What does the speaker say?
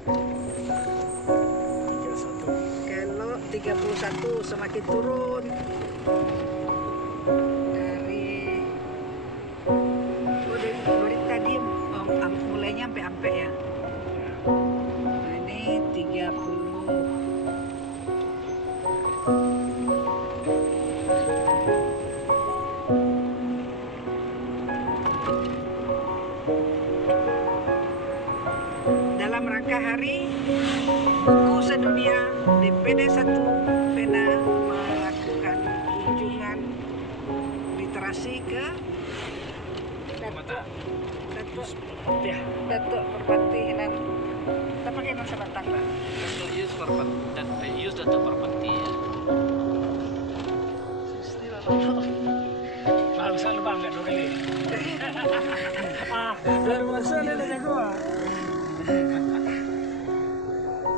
Kalau 31 semakin turun dari dari tadi mulainya sampai ampe ya. Nah, ini 30. Dalam rangka Hari Buku Sedunia, DPD 1 Pena melakukan kunjungan literasi ke Datuk Perpatihan. Kita pakai bahasa Batak lah. Yus Datuk Perpati ya. Bangsa lu bangga 2 kali. Luar biasa nih jago.